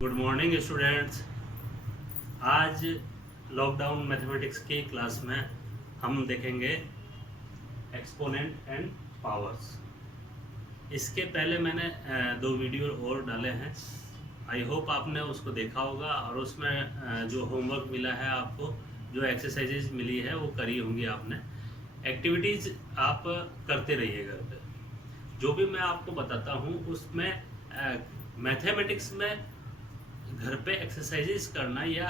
Good morning students. आज lockdown mathematics की class में हम देखेंगे एक्सपोनेंट एंड पावर्स। इसके पहले मैंने दो वीडियो और डाले हैं। आई होप आपने उसको देखा होगा और उसमें जो होमवर्क मिला है आपको, जो एक्सरसाइजेज मिली है वो करी होंगी आपने। एक्टिविटीज़ आप करते रहिए घर पे। जो भी मैं आपको बताता हूँ उसमें मैथमेटिक्स में घर पे एक्सरसाइजेस करना या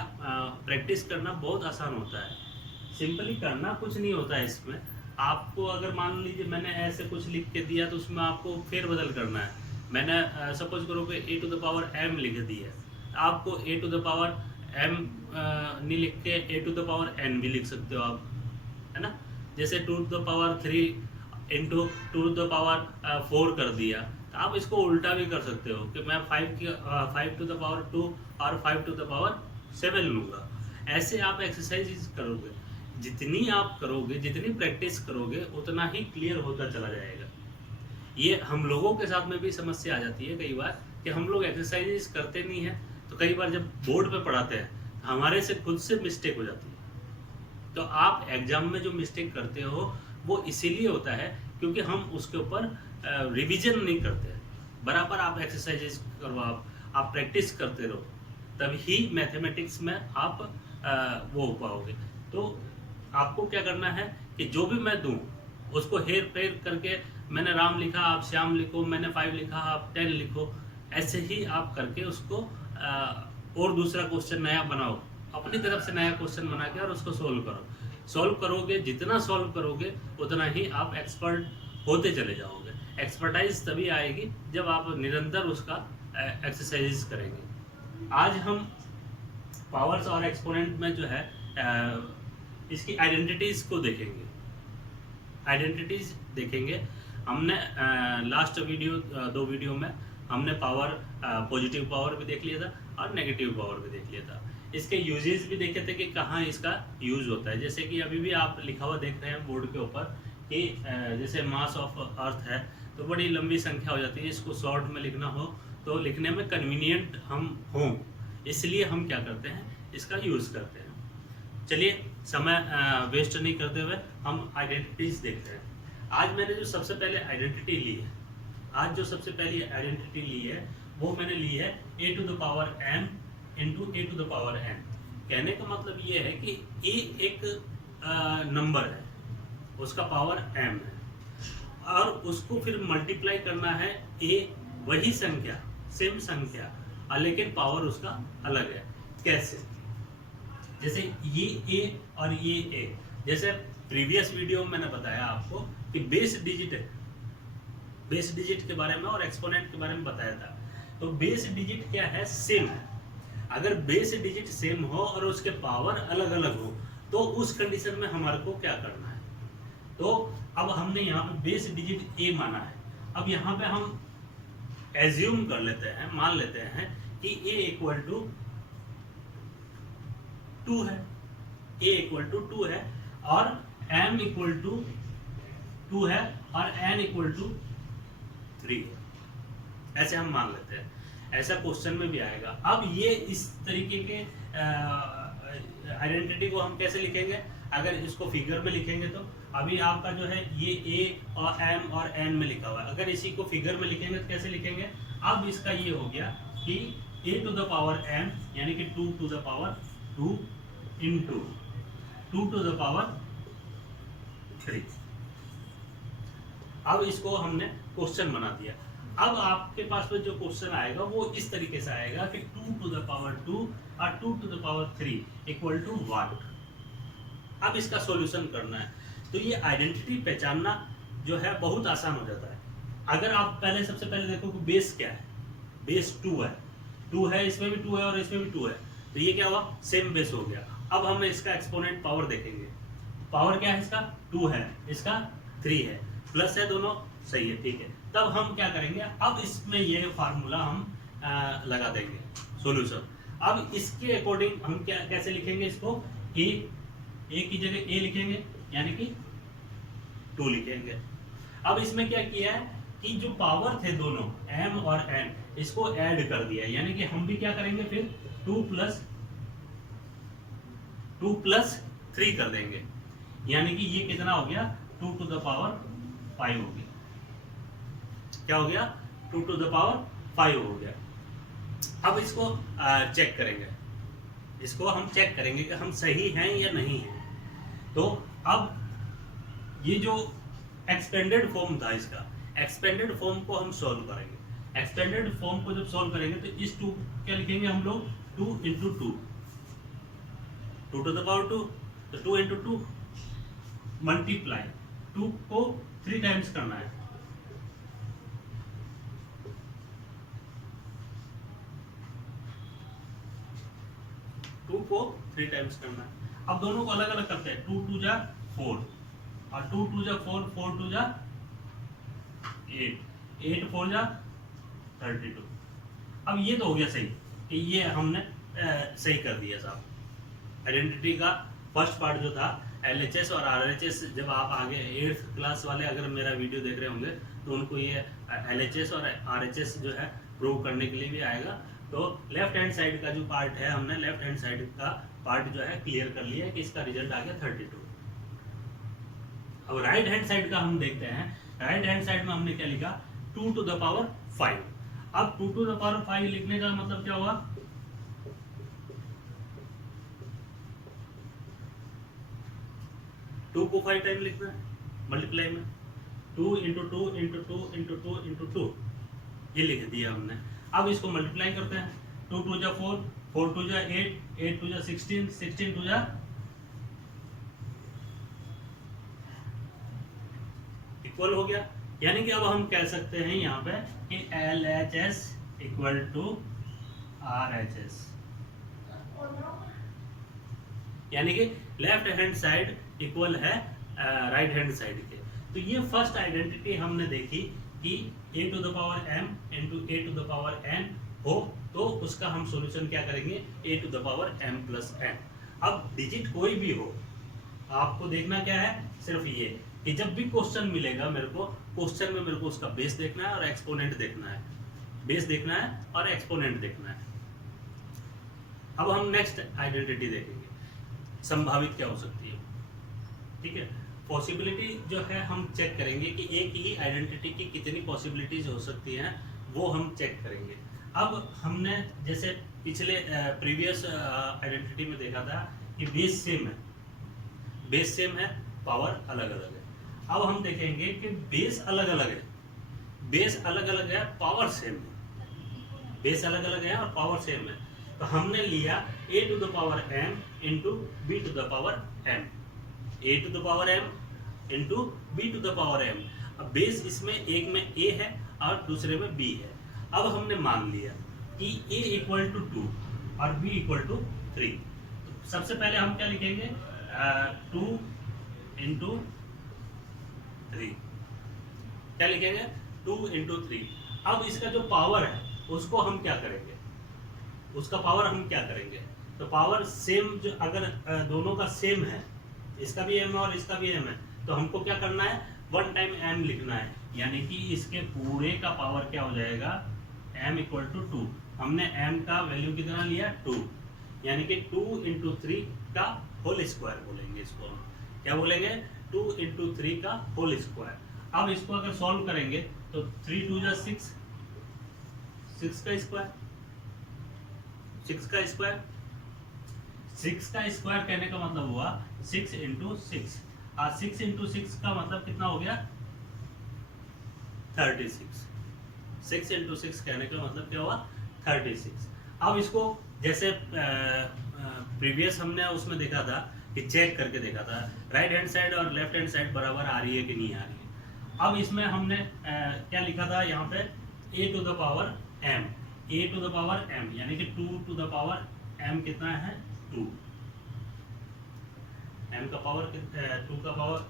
प्रैक्टिस करना बहुत आसान होता है। सिंपली करना कुछ नहीं होता है इसमें। आपको अगर मान लीजिए मैंने ऐसे कुछ लिख के दिया तो उसमें आपको फेरबदल करना है। मैंने सपोज करो कि a to the power m लिख दी है, आपको a to the power m नहीं लिख के a to the power n भी लिख सकते हो आप, है ना। जैसे two to the power 3 into two the पावर 4 कर दिया, तो आप इसको उल्टा भी कर सकते हो कि मैं 5 टू द पावर 2 और 5 टू द पावर 7 लूँगा। ऐसे आप एक्सरसाइज करोगे, जितनी आप करोगे, जितनी प्रैक्टिस करोगे उतना ही क्लियर होता चला जाएगा। ये हम लोगों के साथ में भी समस्या आ जाती है कई बार कि हम लोग एक्सरसाइज करते नहीं हैं, तो कई बार जब बोर्ड पे पढ़ाते हैं हमारे से खुद से मिस्टेक हो जाती है। तो आप एग्जाम में जो मिस्टेक करते हो वो इसीलिए होता है क्योंकि हम उसके ऊपर रिवीजन नहीं करते हैं। बराबर आप एक्सरसाइजेस करो, आप प्रैक्टिस करते रहो, तभी मैथमेटिक्स में आप वो हो पाओगे। तो आपको क्या करना है कि जो भी मैं दूं उसको हेर फेर करके, मैंने राम लिखा आप श्याम लिखो, मैंने 5 लिखा आप 10 लिखो, ऐसे ही आप करके उसको और दूसरा क्वेश्चन नया बनाओ, अपनी तरफ से नया क्वेश्चन बना के और उसको सोल्व करो। सोल्व करोगे, जितना सोल्व करोगे उतना ही आप एक्सपर्ट होते चले जाओगे। एक्सपर्टाइज तभी आएगी जब आप निरंतर उसका एक्सरसाइज करेंगे। आज हम पावर्स और एक्सपोनेंट में जो है इसकी आइडेंटिटीज को देखेंगे। आइडेंटिटीज देखेंगे। हमने लास्ट वीडियो, दो वीडियो में हमने पावर, पॉजिटिव पावर भी देख लिया था और नेगेटिव पावर भी देख लिया था। इसके यूजेस भी देखे थे कि कहाँ इसका यूज होता है। जैसे कि अभी भी आप लिखा हुआ देख रहे हैं बोर्ड के ऊपर कि जैसे मास ऑफ अर्थ है तो बड़ी लंबी संख्या हो जाती है। इसको शॉर्ट में लिखना हो तो लिखने में कन्वीनियंट हम हों, इसलिए हम क्या करते हैं, इसका यूज़ करते हैं। चलिए समय वेस्ट नहीं करते हुए हम आइडेंटिटीज देखते हैं। आज मैंने जो सबसे पहले आइडेंटिटी ली है, आज जो सबसे पहली आइडेंटिटी ली है वो मैंने ली है a to the power m into a to the power n। कहने का मतलब ये है कि ए एक नंबर है, उसका पावर m है, और उसको फिर मल्टीप्लाई करना है a वही संख्या, सेम संख्या, लेकिन पावर उसका अलग है। कैसे? जैसे ये a और ये a, जैसे प्रीवियस वीडियो में मैंने बताया आपको कि बेस डिजिट है, बेस डिजिट के बारे में और एक्सपोनेंट के बारे में बताया था। तो बेस डिजिट क्या है? सेम है। अगर बेस डिजिट सेम हो और उसके पावर अलग अलग हो तो उस कंडीशन में हमारे को क्या करना है? तो अब हमने यहाँ पे बेस डिजिट a माना है। अब यहाँ पे हम एज्यूम कर लेते हैं, मान लेते हैं कि a इक्वल टू 2 है, a इक्वल टू 2 है और m इक्वल टू 2 है और n इक्वल टू 3 है। ऐसे हम मान लेते हैं। ऐसा क्वेश्चन में भी आएगा। अब ये इस तरीके के आइडेंटिटी को हम कैसे लिखेंगे? अगर इसको फिगर में लिखेंगे तो अभी आपका जो है ये a और m और n में लिखा हुआ है। अगर इसी को फिगर में लिखेंगे तो कैसे लिखेंगे? अब इसका ये हो गया कि a to the power m यानी कि 2 to the power 2 into 2 to the power 3। अब इसको हमने क्वेश्चन बना दिया। अब आपके पास में जो क्वेश्चन आएगा वो इस तरीके से आएगा कि 2 टू द पावर 2 और 2 to the power 3 equal to what. अब इसका सॉल्यूशन करना है। तो ये आइडेंटिटी पहचानना जो है बहुत आसान हो जाता है। अगर आप पहले सबसे पहले देखो कि बेस क्या है, बेस 2 है, 2 है, इसमें भी 2 है और इसमें भी 2 है, तो ये क्या हुआ? सेम बेस हो गया। अब हम इसका एक्सपोनेंट पावर देखेंगे। पावर क्या है? इसका 2 है, इसका 3 है, प्लस है, दोनों सही है, ठीक है। तब हम क्या करेंगे? अब इसमें ये फार्मूला हम लगा देंगे, सॉल्यूशन। अब इसके अकॉर्डिंग हम क्या कैसे लिखेंगे इसको? a की जगह a लिखेंगे यानी कि 2 लिखेंगे। अब इसमें क्या किया है कि जो पावर थे दोनों m और n, इसको ऐड कर दिया, यानी कि हम भी क्या करेंगे फिर 2 प्लस 3 कर देंगे, यानी कि ये कितना हो गया 2 टू द पावर 5 हो गया। क्या हो गया 2 टू द पावर 5 हो गया। अब इसको चेक करेंगे, इसको हम चेक करेंगे कि हम सही हैं या नहीं हैं। तो अब ये जो एक्सपेंडेड फॉर्म था इसका, एक्सपेंडेड फॉर्म को हम सॉल्व करेंगे। एक्सपेंडेड फॉर्म को जब सॉल्व करेंगे तो इस 2 क्या लिखेंगे हम लोग 2 इंटू 2 2 टू द पावर 2, तो 2 इंटू 2 मल्टीप्लाई 2 को 3 टाइम्स करना है, को 3 टाइम्स करना है। अब दोनों को अलग अलग करते हैं, 2 टू जा 4 और 2 टू जा 4, 4 टू जा 8, 8 4 जा 32। अब ये तो हो गया सही कि ये हमने सही कर दिया साहब। आइडेंटिटी का फर्स्ट पार्ट जो था LHS और RHS, जब आप आगे 8th क्लास वाले अगर मेरा वीडियो देख रहे होंगे तो उनको ये LHS और RHS जो है प्रूव करने के लिए भी आएगा। तो लेफ्ट हैंड साइड का जो पार्ट है, हमने लेफ्ट हैंड साइड का पार्ट जो है क्लियर कर लिया है कि इसका रिजल्ट आ गया 32। अब राइट हैंड साइड का हम देखते हैं। राइट हैंड साइड में हमने क्या लिखा 2 टू द पावर 5। अब 2 टू द पावर 5 लिखने का मतलब क्या हुआ, 2 को 5 टाइम लिखना है मल्टीप्लाई में, 2 इंटू 2 इंटू 2 इंटू 2 इंटू 2 ये लिख दिया हमने। अब इसको मल्टीप्लाई करते हैं, 2 टू जा 4, 4 टू जा 8, 8 टू जा 16, 16 टू जा इक्वल हो गया। यानी कि अब हम कह सकते हैं यहाँ पे कि LHS इक्वल टू RHS, यानी कि लेफ्ट हैंड साइड इक्वल है राइट हैंड साइड के। तो ये फर्स्ट आइडेंटिटी हमने देखी कि a to the power m into a to the power n हो तो उसका हम सॉल्यूशन क्या करेंगे a to the power m plus n। अब डिजिट कोई भी हो, आपको देखना क्या है सिर्फ ये कि जब भी क्वेश्चन मिलेगा मेरे को, क्वेश्चन में मेरे को उसका बेस देखना है और एक्सपोनेंट देखना है, बेस देखना है और एक्सपोनेंट देखना है। अब हम नेक्स्ट आइडेंटिटी देखेंगे, संभावित क्या हो सकती है। ठीक है, पॉसिबिलिटी जो है हम चेक करेंगे कि एक ही आइडेंटिटी की कितनी पॉसिबिलिटीज हो सकती हैं, वो हम चेक करेंगे। अब हमने जैसे पिछले प्रीवियस आइडेंटिटी में देखा था कि बेस सेम है, बेस सेम है, पावर अलग अलग है। अब हम देखेंगे कि बेस अलग अलग है, बेस अलग अलग है, पावर सेम है, बेस अलग अलग है और पावर सेम है। तो हमने लिया a to the power m into b to the power m, a to the power m into b to the power m। अब बेस इसमें एक में a है और दूसरे में b है। अब हमने मान लिया कि a इक्वल टू 2 और b इक्वल टू 3। सबसे पहले हम क्या लिखेंगे 2 इंटू 3, क्या लिखेंगे 2 इंटू 3। अब इसका जो पावर है उसको हम क्या करेंगे, उसका पावर हम क्या करेंगे, तो पावर सेम जो अगर दोनों का सेम है, इसका भी m है और इसका भी m है, तो हमको क्या करना है 1 टाइम m लिखना है, यानी कि इसके पूरे का पावर क्या हो जाएगा m इक्वल टू 2। हमने m का वैल्यू कितना लिया 2, यानी कि 2 इंटू 3 का होल स्क्वायर बोलेंगे इसको हम, क्या बोलेंगे 2 इंटू 3 का होल स्क्वायर। अब इसको अगर सॉल्व करेंगे तो 3 2 जा 6, 6 का स्क्वायर, 6 का स्क्वायर, 6 का स्क्वायर कहने का मतलब हुआ 6 इंटू 6, और 6 इंटू 6 का मतलब कितना हो गया 36। 6 इंटू 6 कहने का मतलब क्या हुआ 36। अब इसको जैसे प्रीवियस हमने उसमें देखा था कि चेक करके देखा था राइट हैंड साइड और लेफ्ट हैंड साइड बराबर आ रही है कि नहीं आ रही है। अब इसमें हमने क्या लिखा था यहाँ पे a to the power m, a to the power m, यानी कि 2 टू द पावर m कितना है 2, m का पावर 2 का पावर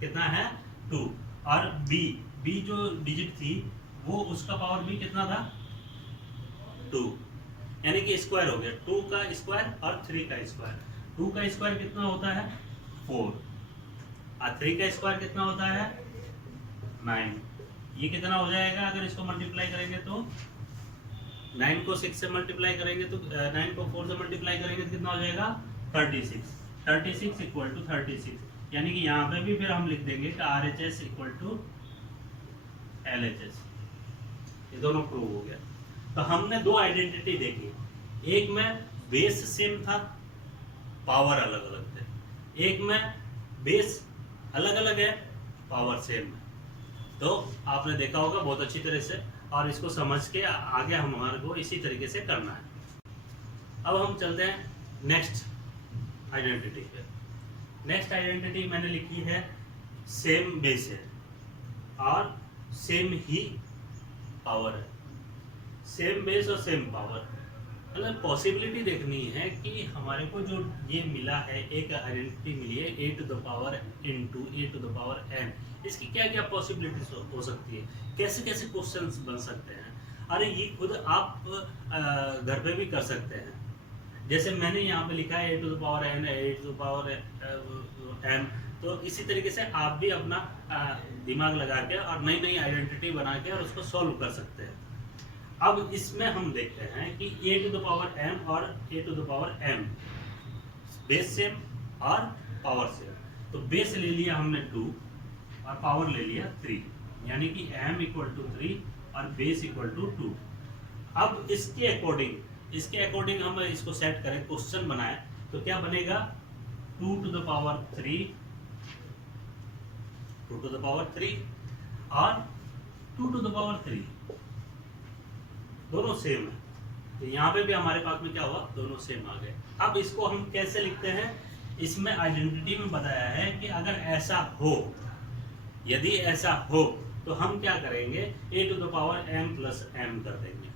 कितना है 2, और b जो डिजिट थी वो उसका पावर b कितना था 2, यानी कि स्क्वायर हो गया 2 का स्क्वायर और 3 का स्क्वायर। 2 का स्क्वायर कितना होता है 4 और 3 का स्क्वायर कितना होता है 9। ये कितना हो जाएगा अगर इसको मल्टीप्लाई करेंगे तो 9 को 6 से मल्टीप्लाई करेंगे तो 9 को 4 से मल्टीप्लाई करेंगे तो कितना हो जाएगा 36। 36 इक्वल टू 36, यानी कि यहाँ पे भी फिर हम लिख देंगे कि RHS इक्वल टू LHS। ये दोनों प्रूव हो गया। तो हमने दो आइडेंटिटी देखी, एक में बेस सेम था, पावर अलग अलग थे, एक में बेस अलग अलग है, पावर सेम है। तो आपने देखा होगा बहुत अच्छी तरह से, और इसको समझ के आगे हमारे को इसी तरीके से करना है। अब हम चलते हैं नेक्स्ट आइडेंटिटी पे। नेक्स्ट आइडेंटिटी मैंने लिखी है सेम बेस है और सेम ही पावर है। सेम बेस और सेम पावर, मतलब पॉसिबिलिटी देखनी है कि हमारे को जो ये मिला है, एक आइडेंटिटी मिली है a to the power into a to the power n, इसकी क्या क्या पॉसिबिलिटीज हो सकती है, कैसे कैसे क्वेश्चंस बन सकते हैं। अरे ये खुद आप घर पे भी कर सकते हैं। जैसे मैंने यहाँ पे लिखा है a to the power n, a to the power m, तो इसी तरीके से आप भी अपना दिमाग लगा के और नई नई आइडेंटिटी बना के और उसको सॉल्व कर सकते हैं। अब इसमें हम देखते हैं कि a to the power m और a to the power m base same और पावर सेम। तो बेस ले लिया हमने 2 और पावर ले लिया 3, यानी कि m इक्वल टू 3 और बेस इक्वल टू 2। अब इसके अकॉर्डिंग हम इसको सेट करें, क्वेश्चन बनाए तो क्या बनेगा 2 टू द पावर 3 और 2 टू द पावर 3, दोनों सेम है। तो यहाँ पे भी हमारे पास में क्या हुआ, दोनों सेम आ गए। अब इसको हम कैसे लिखते हैं, इसमें आइडेंटिटी में बताया है कि अगर ऐसा हो, यदि ऐसा हो तो हम क्या करेंगे a to the power m plus m कर देंगे।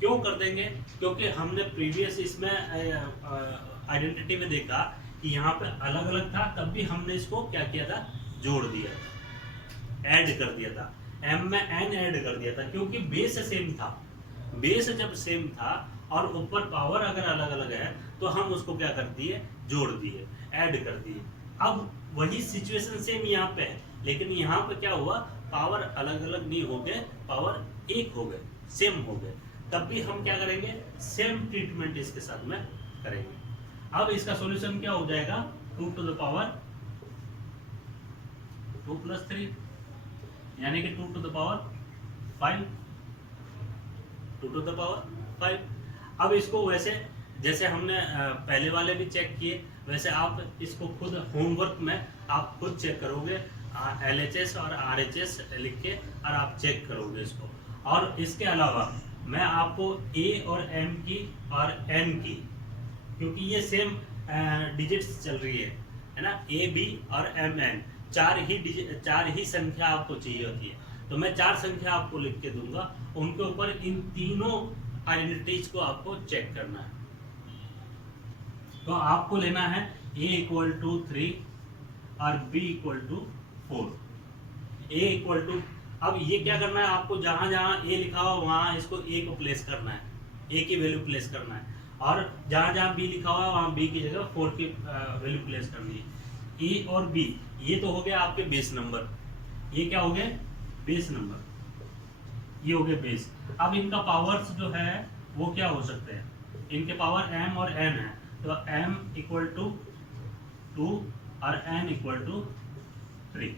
क्यों कर देंगे, क्योंकि हमने प्रीवियस इसमें आइडेंटिटी में देखा कि यहाँ पे अलग अलग था, तब भी हमने इसको क्या किया था, जोड़ दिया था, ऐड कर दिया था, m में n ऐड कर दिया था, क्योंकि बेस सेम था। बेस जब सेम था और ऊपर पावर अगर अलग अलग है तो हम उसको क्या कर दिए, जोड़ दिए, ऐड कर दिए। अब वही सिचुएशन सेम यहाँ पे है, लेकिन यहाँ पे क्या हुआ, पावर अलग अलग नहीं हो गए, पावर एक हो गए, सेम हो गए। तब भी हम क्या करेंगे, सेम ट्रीटमेंट इसके साथ में करेंगे। अब इसका सॉल्यूशन क्या हो जाएगा, 2 टू द पावर 2 प्लस 3, यानी कि 2 to the power 5, 2 to the power 5। अब इसको वैसे जैसे हमने पहले वाले भी चेक किए, वैसे आप इसको खुद होमवर्क में आप खुद चेक करोगे, LHS और RHS लिख के और आप चेक करोगे इसको। और इसके अलावा मैं आपको A और M की और N की, क्योंकि ये सेम डिजिट्स चल रही है ना, A B और M N, चार ही संख्या आपको चाहिए होती है। तो मैं 4 संख्या आपको लिख के दूंगा, उनके ऊपर इन तीनों आइडेंटिटीज को आपको चेक करना है। तो आपको लेना है a इक्वल टू 3 और b equal to 4। a equal to, अब ये क्या करना है आपको, जहां जहां a लिखा हुआ वहां इसको a को प्लेस करना है, a की वैल्यू प्लेस करना है, और जहां जहां b लिखा हुआ है वहां b की जगह 4 की वैल्यू प्लेस करनी है। a और b ये तो हो गया आपके बेस नंबर, ये क्या हो गए, बेस नंबर, ये हो गए बेस। अब इनका पावर्स जो है वो क्या हो सकते हैं, इनके पावर m और n है, तो m इक्वल टू 2 और n इक्वल टू 3।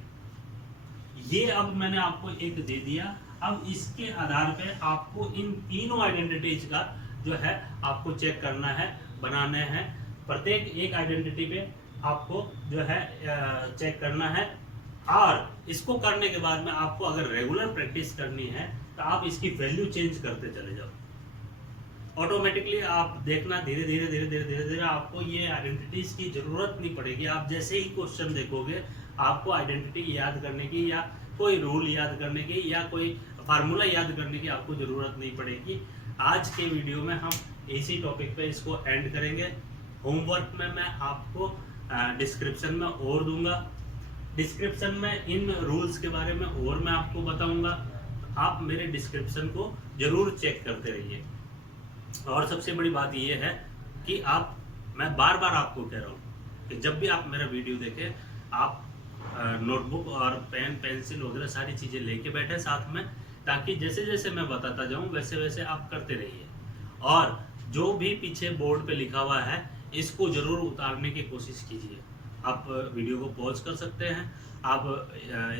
ये अब मैंने आपको एक दे दिया। अब इसके आधार पे आपको इन तीनों आइडेंटिटीज का जो है आपको चेक करना है, बनाने हैं। प्रत्येक एक आइडेंटिटी पे आपको जो है चेक करना है, और इसको करने के बाद में आपको अगर रेगुलर प्रैक्टिस करनी है तो आप इसकी वैल्यू चेंज करते चले जाओ। ऑटोमेटिकली आप देखना, धीरे धीरे आपको ये आइडेंटिटीज की जरूरत नहीं पड़ेगी। आप जैसे ही क्वेश्चन देखोगे आपको आइडेंटिटी याद करने की या कोई रूल याद करने की या कोई फार्मूला याद करने की आपको जरूरत नहीं पड़ेगी। आज के वीडियो में हम इसी टॉपिक पे इसको एंड करेंगे। होमवर्क में मैं आपको डिस्क्रिप्शन में और दूंगा, डिस्क्रिप्शन में इन रूल्स के बारे में और मैं आपको बताऊंगा। आप मेरे डिस्क्रिप्शन को जरूर चेक करते रहिए। और सबसे बड़ी बात यह है कि मैं बार बार आपको कह रहा हूँ कि जब भी आप मेरा वीडियो देखें, आप नोटबुक और पेन पेंसिल वगैरह सारी चीज़ें लेके बैठे साथ में, ताकि जैसे जैसे मैं बताता जाऊं वैसे वैसे आप करते रहिए। और जो भी पीछे बोर्ड पे लिखा हुआ है इसको जरूर उतारने की कोशिश कीजिए। आप वीडियो को पॉज कर सकते हैं, आप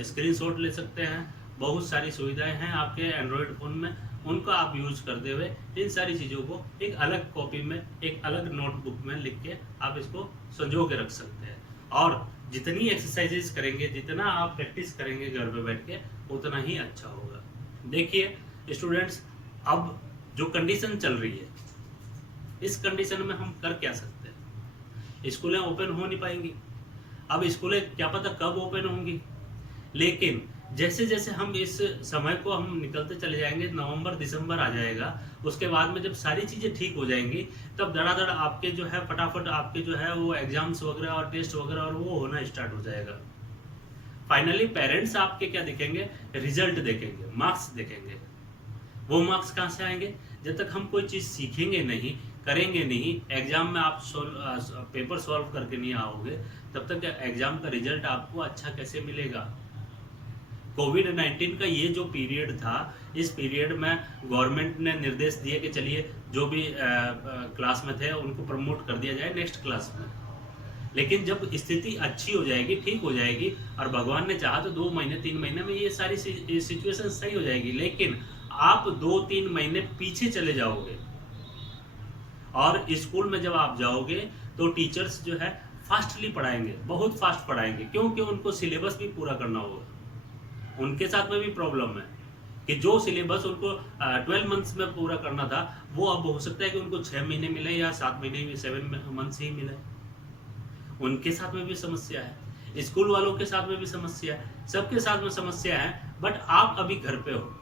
स्क्रीनशॉट ले सकते हैं, बहुत सारी सुविधाएं हैं आपके एंड्रॉयड फ़ोन में, उनका आप यूज करते हुए इन सारी चीज़ों को एक अलग कॉपी में, एक अलग नोटबुक में लिख के आप इसको संजो के रख सकते हैं। और जितनी एक्सरसाइजेज करेंगे, जितना आप प्रैक्टिस करेंगे घर पे बैठ के, उतना ही अच्छा होगा। देखिए स्टूडेंट्स, अब जो कंडीशन चल रही है, इस कंडीशन में हम कर क्या सकते हैं? स्कूलें ओपन हो नहीं पाएंगी। अब स्कूलें क्या पता कब ओपन होंगी, लेकिन जैसे जैसे हम इस समय को हम निकलते चले जाएंगे, नवंबर दिसंबर आ जाएगा, उसके बाद में जब सारी चीज़ें ठीक हो जाएंगी तब धड़ाधड़ आपके जो है फटाफट आपके जो है वो एग्जाम्स वगैरह और टेस्ट वगैरह और वो होना स्टार्ट हो जाएगा। फाइनली पेरेंट्स आपके क्या देखेंगे? रिजल्ट देखेंगे, मार्क्स देखेंगे। वो मार्क्स कहाँ से आएंगे? जब तक हम कोई चीज़ सीखेंगे नहीं, करेंगे नहीं, एग्जाम में आप पेपर सॉल्व करके नहीं आओगे, तब तक एग्जाम का रिजल्ट आपको अच्छा कैसे मिलेगा? कोविड-19 का ये जो पीरियड था, इस पीरियड में गवर्नमेंट ने निर्देश दिए कि चलिए जो भी क्लास में थे उनको प्रमोट कर दिया जाए नेक्स्ट क्लास में। लेकिन जब स्थिति अच्छी हो जाएगी, ठीक हो जाएगी, और भगवान ने चाहा तो 2 महीने 3 महीने में ये सारी सिचुएशन सही हो जाएगी, लेकिन आप 2-3 महीने पीछे चले जाओगे। और स्कूल में जब आप जाओगे तो टीचर्स जो है फास्टली पढ़ाएंगे, बहुत फास्ट पढ़ाएंगे, क्योंकि उनको सिलेबस भी पूरा करना होगा। उनके साथ में भी प्रॉब्लम है कि जो सिलेबस उनको 12 मंथ्स में पूरा करना था, वो अब हो सकता है कि उनको 6 महीने मिले या 7 महीने, 7 मंथ्स ही मिले। उनके साथ में भी समस्या है, स्कूल वालों के साथ में भी समस्या है, सबके साथ में समस्या है। बट आप अभी घर पे हो,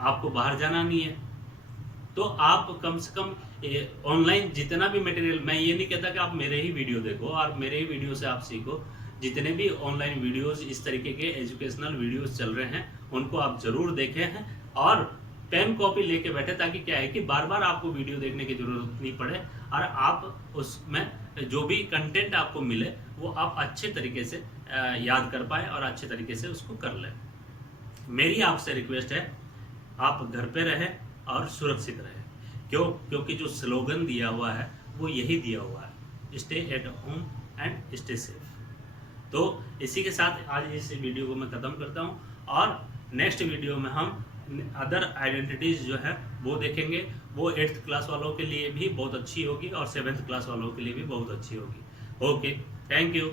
आपको बाहर जाना नहीं है, तो आप कम से कम ऑनलाइन जितना भी मटेरियल, मैं ये नहीं कहता कि आप मेरे ही वीडियो देखो और मेरे ही वीडियो से आप सीखो, जितने भी ऑनलाइन वीडियोस, इस तरीके के एजुकेशनल वीडियोस चल रहे हैं, उनको आप जरूर देखें हैं और पेन कॉपी लेके बैठे, ताकि क्या है कि बार बार आपको वीडियो देखने की जरूरत नहीं पड़े और आप उसमें जो भी कंटेंट आपको मिले वो आप अच्छे तरीके से याद कर पाए और अच्छे तरीके से उसको कर लें। मेरी आपसे रिक्वेस्ट है, आप घर पे रहें और सुरक्षित रहें। क्योंकि जो स्लोगन दिया हुआ है वो यही दिया हुआ है, stay at home and stay safe. तो इसी के साथ आज इस वीडियो को मैं ख़त्म करता हूँ, और नेक्स्ट वीडियो में हम अदर आइडेंटिटीज़ जो है वो देखेंगे। वो 8th क्लास वालों के लिए भी बहुत अच्छी होगी और 7th क्लास वालों के लिए भी बहुत अच्छी होगी। Okay, thank you.